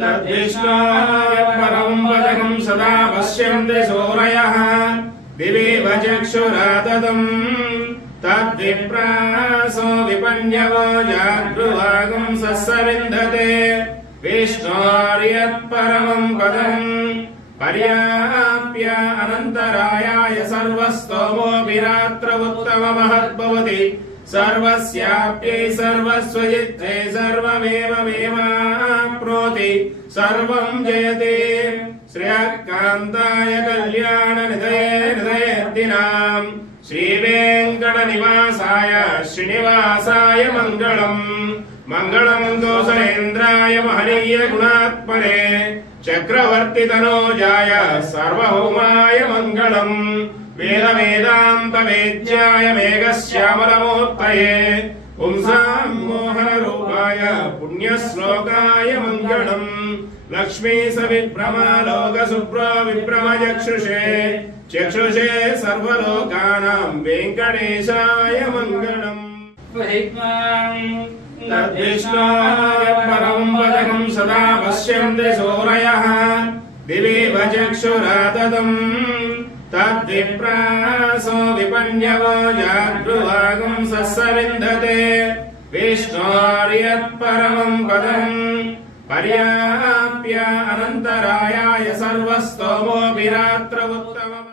तद्विष्णोः परं वदनं सदा पश्यन्ति सूरयः दिवीव चक्षुराततम् तद्विप्रासो विपन्यवो जागृवागं सस्सविन्दते विष्णोर्यत्परमं पदम् पर्याप्य अनन्तरायाय सर्वस्तोमोऽपि रात्र उत्तममहद्भवति सर्वस्याप्यै सर्वस्वजित्ते सर्वमेवमेवाप्नोति सर्वं जयते श्रेयःकान्ताय कल्याणनिधये निधयेऽर्थिनाम् श्रीवेङ्कटनिवासाय श्रीनिवासाय मङ्गलम् मङ्गलम् दोषेन्द्राय महनीय गुणात्मने चक्रवर्तितनोजाय सार्वभौमाय मङ्गलम् वेदान्तवेद्याय मेघश्यामलमूर्तये पुंसां मोहनरूपाय पुण्यश्लोकाय मङ्गलम् लक्ष्मी सविभ्रमालोकसुप्रो विभ्रमचक्षुषे चक्षुषे सर्वलोकानां वेङ्कटेशाय मङ्गलम् तद्विष्णोः परं वदनं सदा पश्यन्ति सूरयः दिवीव चक्षुराततम् तद्विप्रासो विपन्यवो जागृवागं सस्सविन्दते विष्णोर्यत्परमं पदम् पर्याप्य अनन्तरायाय सर्वस्तोमोऽपि रात्र